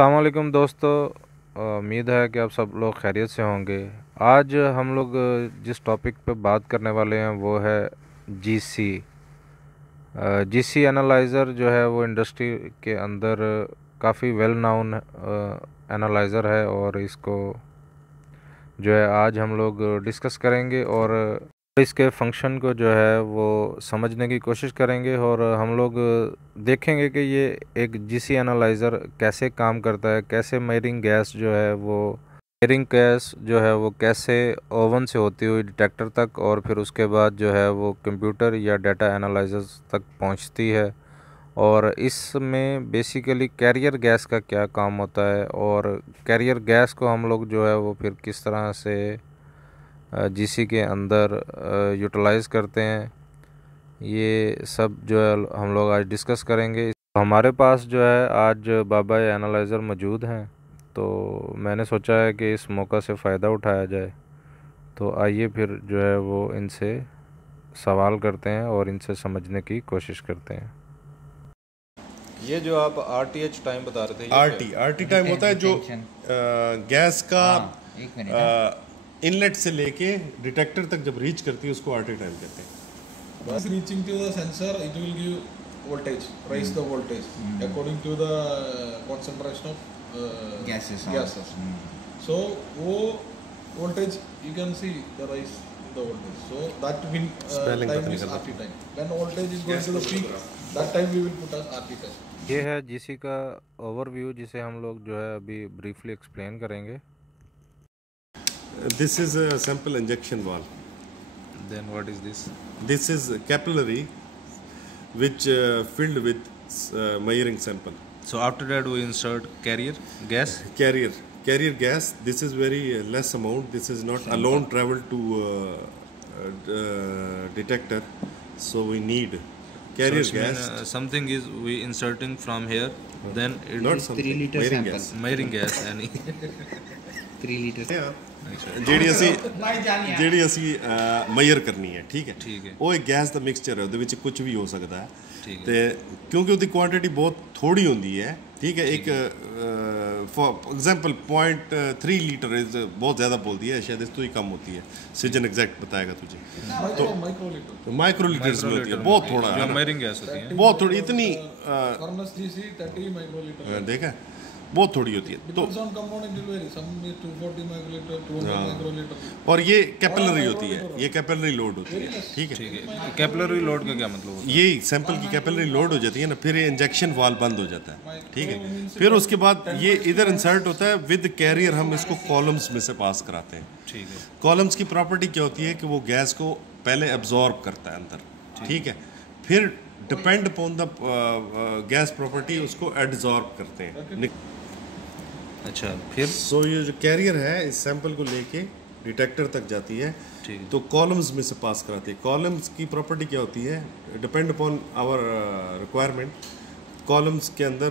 अस्सलाम वालेकुम दोस्तों। उम्मीद है कि आप सब लोग खैरियत से होंगे। आज हम लोग जिस टॉपिक पे बात करने वाले हैं वो है जीसी। जीसी एनालाइज़र जो है वो इंडस्ट्री के अंदर काफ़ी वेल नाउन एनालाइज़र है और इसको जो है आज हम लोग डिस्कस करेंगे और इसके फंक्शन को जो है वो समझने की कोशिश करेंगे और हम लोग देखेंगे कि ये एक जीसी एनालाइज़र कैसे काम करता है, कैसे मेयरिंग गैस जो है वो मेयरिंग गैस जो है वो कैसे ओवन से होती हुई डिटेक्टर तक और फिर उसके बाद जो है वो कंप्यूटर या डाटा एनालाइजर तक पहुंचती है। और इसमें बेसिकली कैरियर गैस का क्या काम होता है और कैरियर गैस को हम लोग जो है वो फिर किस तरह से जीसी के अंदर यूटिलाइज़ करते हैं, ये सब जो है हम लोग आज डिस्कस करेंगे। हमारे पास जो है आज बाबा एनालाइज़र मौजूद हैं, तो मैंने सोचा है कि इस मौका से फ़ायदा उठाया जाए। तो आइए फिर जो है वो इनसे सवाल करते हैं और इनसे समझने की कोशिश करते हैं। ये जो आप आरटीएच टाइम बता रहे थे, आरटी टाइम होता है जो गैस का एक मिनट इनलेट से लेके डिटेक्टर तक जब रीच करती है उसको आरटी टाइम कहते हैं। Once reaching to the sensor, it will give voltage, raise the voltage according to the concentration of gases. So, वो voltage you can see the rise in the voltage. So that mean time is RT time. When voltage is going to the peak, that time we will put as RT time. ये है GC का overview जिसे हम लोग जो है अभी briefly explain करेंगे। This is a sample injection valve. Then what is this? This is a capillary which filled with measuring sample. So after that we insert carrier gas. Carrier gas. This is very less amount. This is not alone travel to detector. So we need carrier So gas. something is we inserting from here. Then it Not is 3 3 liter measuring sample. gas. measuring gas any 3 litre ਜਿਹੜੀ ਅਸੀਂ major ਕਰਨੀ ਹੈ, ਠੀਕ ਹੈ। ਠੀਕ ਹੈ। ਉਹ ਇੱਕ ਗੈਸ ਦਾ ਮਿਕਸਚਰ ਹੈ, ਉਹਦੇ ਵਿੱਚ ਕੁਝ ਵੀ ਹੋ ਸਕਦਾ ਹੈ। ਠੀਕ ਹੈ। ਤੇ ਕਿਉਂਕਿ ਉਹਦੀ ਕੁਆਂਟੀਟੀ ਬਹੁਤ ਥੋੜੀ ਹੁੰਦੀ ਹੈ, ठीक है। एक फॉर एग्जांपल 0.3 लीटर इज बहुत ज़्यादा बोलती है, शायद इस तो ही कम होती है। सिजन एग्जैक्ट बताएगा तुझे। तो माइक्रो लीटर्स में होती है, बहुत थोड़ा है, मेयरिंग गैस होती है, बहुत थोड़ी, इतनी फर्नेस जीसी 30 माइक्रोलीटर देखा, बहुत थोड़ी होती है। तो और ये कैपिलरी होती है, ये कैपिलरी लोड होती है, ठीक है। कैपिलरी लोड का क्या मतलब होता है? ये सैंपल की कैपिलरी लोड हो जाती है ना, फिर ये इंजेक्शन वाल्व बंद हो जाता है, ठीक है। फिर उसके बाद ये इधर इंसर्ट होता है विद कैरियर, हम इसको कॉलम्स में से पास कराते हैं, ठीक है। कॉलम्स की प्रॉपर्टी क्या होती है कि वो गैस को पहले एब्जॉर्ब करता है अंदर, ठीक है। फिर depend upon the gas property उसको एडजॉर्ब करते हैं। अच्छा, फिर ये जो कैरियर है इस सैंपल को लेके डिटेक्टर तक जाती है, तो कॉलम्स में से पास कराती है। कॉलम्स की प्रॉपर्टी क्या होती है, depend upon our requirement. Columns के अंदर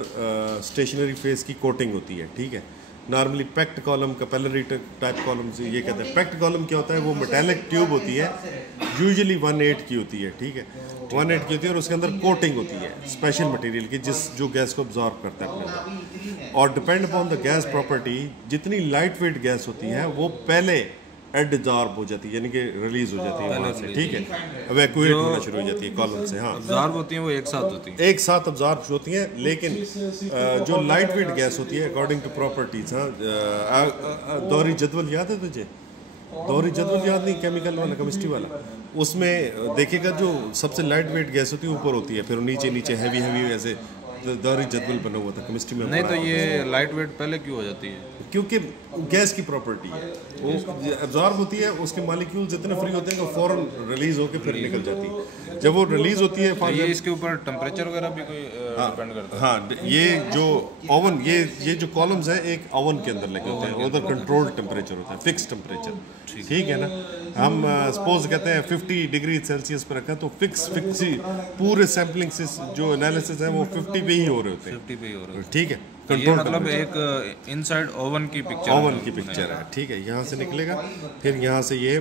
स्टेशनरी फेस की कोटिंग होती है, ठीक है। Normally packed column, capillary type columns ये कहते हैं। पैक्ड कॉलम क्या होता है, वो मेटालिक ट्यूब होती है, यूजुअली 1/8 की होती है, ठीक है। 1/8 की होती है और उसके अंदर कोटिंग होती है स्पेशल मटेरियल की, जो गैस को अब्जॉर्ब करता है अपने अंदर। और depend upon the gas property, जितनी लाइट वेट गैस होती है वो पहले एडजॉर्ब हो जाती है, यानी कि रिलीज हो जाती है वहाँ से, ठीक है। इवैक्यूएट होना शुरू हो जाती है कॉलम से। हाँ, अब्जॉर्ब होती हैं वो एक साथ होती हैं, एक साथ अब्जॉर्ब होती हैं, लेकिन जो लाइट वेट गैस होती है अकॉर्डिंग टू प्रॉपर्टीज। हाँ, दौरी जदवल याद है तुझे? दौरी जदवल याद नहीं, केमिकल वाला, केमिस्ट्री वाला। उसमें देखिएगा जो सबसे लाइट वेट गैस होती है ऊपर होती है, फिर नीचे नीचे हैवी ऐसे दौरी जदवल बना हुआ था केमिस्ट्री में। नहीं तो ये लाइट वेट पहले क्यों हो जाती है? क्योंकि गैस की प्रॉपर्टी है, वो एब्जॉर्ब होती है, उसके मॉलिक्यूल जितने फ्री होते हैं वो फौरन रिलीज होकर फिर निकल जाती है। जब वो रिलीज होती है, ये इसके ऊपर टेम्परेचर वगैरह भी कोई डिपेंड करता है? हाँ, ये जो ओवन, ये जो कॉलम्स है एक ओवन के अंदर लगे होते हैं, उधर कंट्रोल्ड टेम्परेचर होता है, फिक्स टेम्परेचर, ठीक है ना। हम सपोज कहते हैं 50 डिग्री सेल्सियस पर रखा, तो फिक्स ही पूरे सैम्पलिंग से जो एनालिसिस है वो 50 पे ही हो रहे होते हैं, 50 पे ही हो रहा है, ठीक है। ये मतलब एक इनसाइड ओवन की पिक्चर है, ठीक है। यहाँ से निकलेगा, फिर यहाँ से ये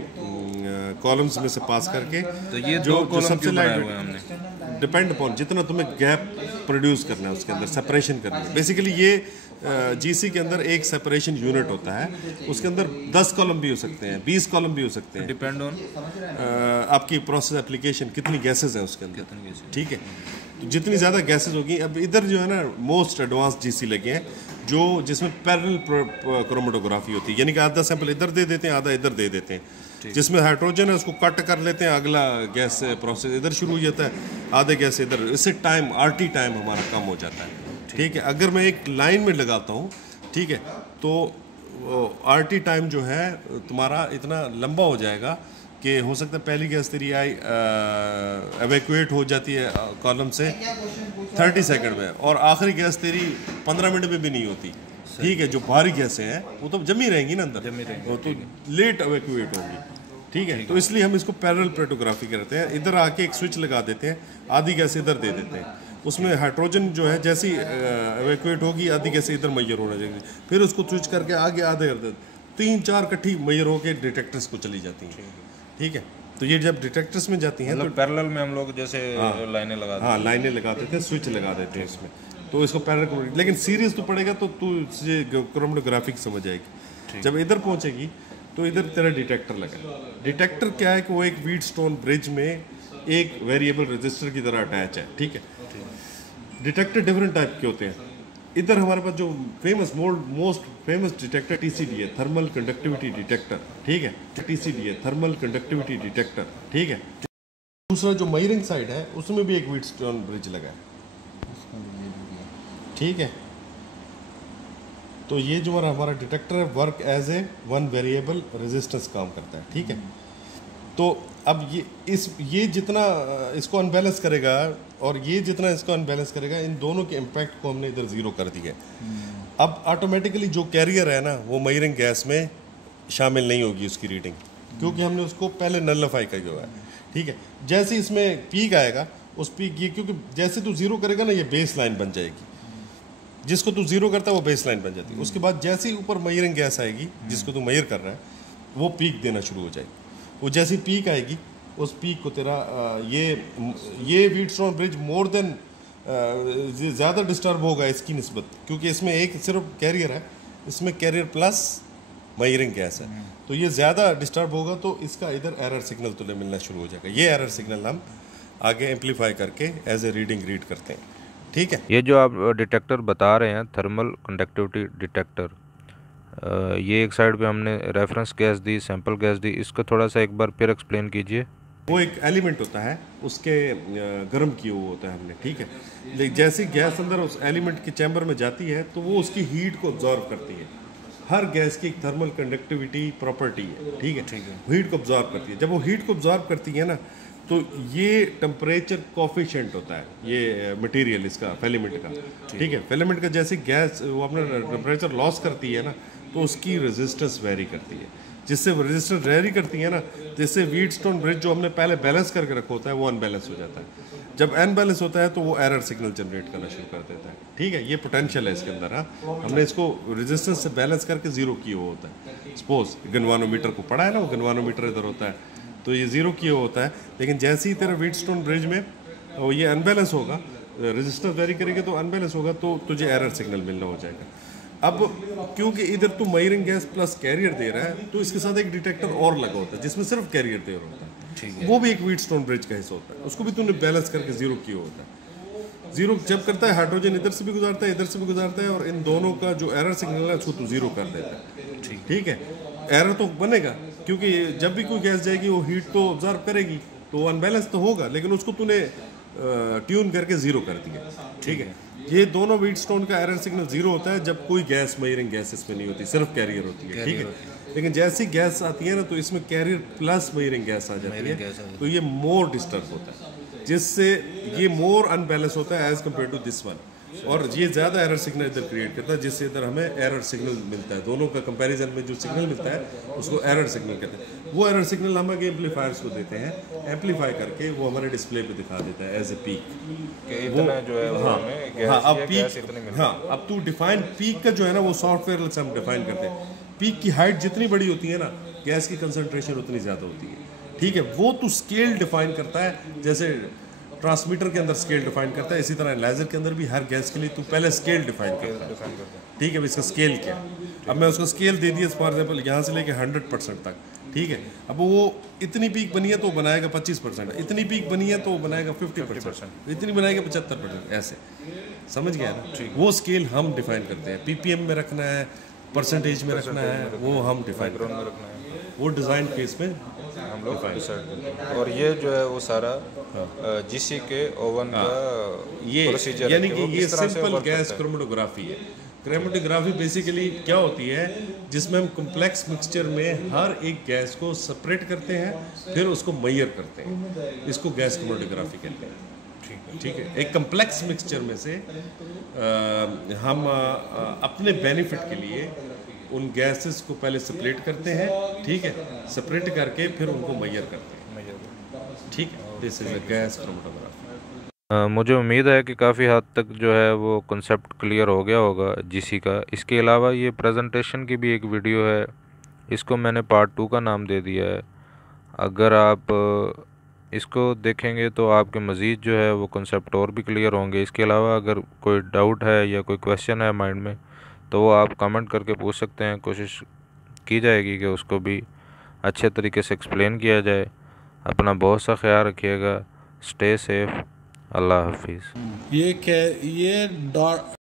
कॉलम्स में से पास करके, तो ये जो सबसे लाइट डिपेंड अपॉन जितना तुम्हें गैप प्रोड्यूस करना है उसके अंदर सेपरेशन करनी है। बेसिकली ये जीसी के अंदर एक सेपरेशन यूनिट होता है, उसके अंदर 10 कॉलम भी हो सकते हैं, 20 कॉलम भी हो सकते हैं, डिपेंड ऑन आपकी प्रोसेस एप्लीकेशन कितनी गैसेज हैं उसके अंदर, ठीक है। तो जितनी ज़्यादा गैसेज होगी, अब इधर जो है ना मोस्ट एडवांस जीसी लगे हैं जो जिसमें पैरेलल क्रोमेटोग्राफी होती है, यानी कि आधा सैंपल इधर दे देते हैं, आधा इधर दे देते हैं, जिसमें हाइड्रोजन है उसको कट कर लेते हैं, अगला गैस प्रोसेस इधर शुरू हो जाता है, आधे गैस इधर, इससे टाइम आरटी टाइम हमारा कम हो जाता है, ठीक है। अगर मैं एक लाइन में लगाता हूँ, ठीक है, तो आरटी टाइम जो है तुम्हारा इतना लंबा हो जाएगा कि हो सकता है पहली गैस तेरी आई एवेक्यूएट हो जाती है कॉलम से 30 सेकंड में, और आखिरी गैस तेरी 15 मिनट में भी नहीं होती, ठीक है। जो भारी गैसें हैं वो तो जमी रहेंगी ना अंदर, वो तो लेट एवेक्यूएट होंगी, ठीक है। तो इसलिए हम इसको पैरेलल प्लेटोग्राफी करते हैं, इधर आके एक स्विच लगा देते हैं, आधी गैस इधर दे देते हैं, उसमें हाइड्रोजन जो है जैसी एवेक्यूएट होगी आधी गैस इधर मैयर होना चाहिए, फिर उसको स्विच करके आगे आधे कर देते, 3-4 इकट्ठी मैयर होकर डिटेक्टर्स को चली जाती हैं, ठीक है। तो ये जब डिटेक्टर्स में जाती हैं मतलब तो पैरेलल में हम लोग जैसे लाइनें लगा देते हैं। हाँ, लाइनें लगा देते हैं, स्विच लगा देते हैं इसमें, तो इसको पैरेलल, लेकिन सीरीज तो पड़ेगा तो तू क्रोमेटोग्राफी समझ आएगी। जब इधर पहुंचेगी तो इधर तेरा डिटेक्टर लगा, डिटेक्टर क्या है कि वो एक व्हीटस्टोन ब्रिज में एक वेरिएबल रजिस्टर की तरह अटैच है, ठीक है। डिटेक्टर डिफरेंट टाइप के होते हैं, इधर हमारे पास जो famous most famous detector TCD है, थर्मल कंडक्टिविटी डिटेक्टर, ठीक है, टीसीडी है, थर्मल कंडक्टिविटी डिटेक्टर, ठीक है। दूसरा जो मेजरिंग साइड है उसमें भी एक व्हीटस्टोन ब्रिज लगा है, ठीक है। तो ये जो हमारा डिटेक्टर है work as a one variable resistance काम करता है, ठीक है। तो अब ये जितना इसको अनबैलेंस करेगा और ये जितना इसको अनबैलेंस करेगा, इन दोनों के इम्पैक्ट को हमने इधर ज़ीरो कर दिया है। अब ऑटोमेटिकली जो कैरियर है ना वो मेजरिंग गैस में शामिल नहीं होगी उसकी रीडिंग, क्योंकि हमने उसको पहले नलिफाई कर दिया है, ठीक है। जैसे इसमें पीक आएगा, उस पीक ये क्योंकि जैसे तू ज़ीरो करेगा ना ये बेस लाइन बन जाएगी, जिसको तू ज़ीरो करता है वो बेस लाइन बन जाती है। उसके बाद जैसे ही ऊपर मेजरिंग गैस आएगी जिसको तू मेजर कर रहा है वो पीक देना शुरू हो जाएगी, वो जैसी पीक आएगी उस पीक को तेरा ये व्हीटस्टोन ब्रिज मोर देन ज़्यादा डिस्टर्ब होगा इसकी निस्बत, क्योंकि इसमें एक सिर्फ कैरियर है, इसमें कैरियर प्लस मेजरिंग गैस है, तो ये ज़्यादा डिस्टर्ब होगा तो इसका इधर एरर सिग्नल तुझे मिलना शुरू हो जाएगा। ये एरर सिग्नल हम आगे एम्पलीफाई करके एज ए रीडिंग रीड करते हैं, ठीक है। ये जो आप डिटेक्टर बता रहे हैं थर्मल कंडक्टिविटी डिटेक्टर, ये एक साइड पे हमने रेफरेंस गैस दी, सैंपल गैस दी, इसको थोड़ा सा एक बार फिर एक्सप्लेन कीजिए। वो एक एलिमेंट होता है, उसके गर्म किया हुआ होता है हमने, ठीक है। लेकिन जैसे गैस अंदर उस एलिमेंट के चैम्बर में जाती है तो वो उसकी हीट को ऑब्जॉर्व करती है। हर गैस की एक थर्मल कंडक्टिविटी प्रॉपर्टी है, ठीक है, हीट को ऑब्जॉर्व करती है। जब वो हीट को ऑब्जॉर्व करती है ना तो ये टेम्परेचर कोफिशिएंट होता है, ये मटेरियल इसका फिलामेंट का, ठीक है। फिलामेंट का जैसे गैस वो अपना टेम्परेचर लॉस करती है ना तो उसकी रेजिस्टेंस वेरी करती है, जिससे वो रेजिस्टेंस वेरी करती है ना, जिससे व्हीटस्टोन ब्रिज जो हमने पहले बैलेंस करके रखा होता है वो अनबैलेंस हो जाता है। जब अनबैलेंस होता है तो वो एरर सिग्नल जनरेट करना शुरू कर देता है, ठीक है। ये पोटेंशियल है इसके अंदर, हाँ, हमने इसको रेजिस्टेंस से बैलेंस करके जीरो किया हुआ होता है। सपोज गनवानोमीटर को पढ़ा है ना, वो गनवानोमीटर इधर होता है तो ये जीरो किया हुआ होता है, लेकिन जैसे ही तेरा व्हीटस्टोन ब्रिज में वो ये अनबैलेंस होगा, रेजिस्टेंस वेरी करेंगे तो अनबैलेंस होगा तो तुझे एरर सिग्नल मिलना हो जाएगा। अब क्योंकि इधर तू मेजरिंग गैस प्लस कैरियर दे रहा है तो इसके साथ एक डिटेक्टर और लगा होता है जिसमें सिर्फ कैरियर दे रहा होता है, वो भी एक व्हीटस्टोन ब्रिज का हिस्सा होता है, उसको भी तूने बैलेंस करके जीरो किया होता है। जीरो जब करता है हाइड्रोजन इधर से भी गुजारता है, इधर से भी गुजारता है, और इन दोनों का जो एरर सिग्नल है उसको तू जीरो कर देता है, ठीक है। एरर तो बनेगा क्योंकि जब भी कोई गैस जाएगी वो हीट तो ऑब्जर्व करेगी तो अनबैलेंस तो होगा, लेकिन उसको तूने ट्यून करके जीरो कर दिया, ठीक है। ये दोनों व्हीटस्टोन का एरर सिग्नल जीरो होता है जब कोई गैस मेजरिंग गैस इसमें नहीं होती, सिर्फ कैरियर होती है, ठीक है। लेकिन जैसी गैस आती है ना तो इसमें कैरियर प्लस मेजरिंग गैस आ जाती है, तो ये मोर डिस्टर्ब होता है, जिससे ये मोर अनबैलेंस होता है as compare to this one, और ये ज़्यादा एरर सिग्नल इधर क्रिएट करता है, जिससे इधर हमें एरर सिग्नल मिलता है। दोनों का कंपैरिजन में जो सिग्नल मिलता है उसको एरर सिग्नल कहते हैं। वो एरर सिग्नल हम आगे एम्पलीफायर्स को देते हैं, एम्पलीफाई करके वो हमारे डिस्प्ले पे दिखा देता है एज ए पीक। वो जो है हाँ, अब पीक, हाँ, अब तू डिफाइन पीक का जो है ना वो सॉफ्टवेयर से हम डिफाइन करते हैं। पीक की हाइट जितनी बड़ी होती है ना गैस की कंसंट्रेशन उतनी ज़्यादा होती है, ठीक है। वो तू स्केल डिफाइन करता है, जैसे ट्रांसमीटर के अंदर स्केल डिफाइन करता है, इसी तरह एनालाइजर के अंदर भी हर गैस के लिए तू पहले स्केल डिफाइन करता है। ठीक है, अब इसका स्केल क्या है? अब मैं उसको स्केल दे दिया फॉर एग्जाम्पल यहाँ से लेके 100% तक। ठीक है, अब वो इतनी पीक बनी है तो बनाएगा 25%, इतनी पीक बनी है तो बनाएगा 50%, इतनी बनाएगा 75%, ऐसे समझ गया ना? वो स्केल हम डिफाइन करते हैं, पीपीएम में रखना है, परसेंटेज में रखना है, वो हम डिफाइन करते हैं, वो डिज़ाइन फेस में हम लोग डिसाइड करते हैं। और ये जो है वो सारा जीसी के ओवन का ये प्रोसीजर यानी कि ये सिंपल गैस क्रोमेटोग्राफी है। क्रोमेटोग्राफी बेसिकली क्या होती है, जिसमें हम कॉम्प्लेक्स मिक्सचर में हर एक गैस को सेपरेट करते हैं, फिर उसको मेजर करते हैं, इसको गैस क्रोमेटोग्राफी कहते हैं। ठीक है, एक कम्प्लेक्स मिक्सचर में से हम अपने बेनिफिट के लिए उन गैसेस को पहले सेपरेट करते हैं। ठीक है, सेपरेट करके फिर उनको मेजर करते हैं। ठीक है, this is a gas chromatography. मुझे उम्मीद है कि काफ़ी हद तक जो है वो कॉन्सेप्ट क्लियर हो गया होगा जीसी का। इसके अलावा ये प्रेजेंटेशन की भी एक वीडियो है, इसको मैंने पार्ट 2 का नाम दे दिया है। अगर आप इसको देखेंगे तो आपके मज़ीद जो है वो कॉन्सेप्ट और भी क्लियर होंगे। इसके अलावा अगर कोई डाउट है या कोई क्वेश्चन है माइंड में तो वो आप कमेंट करके पूछ सकते हैं, कोशिश की जाएगी कि उसको भी अच्छे तरीके से एक्सप्लेन किया जाए। अपना बहुत सा ख्याल रखिएगा, स्टे सेफ, अल्लाह हाफिज़। ये डॉट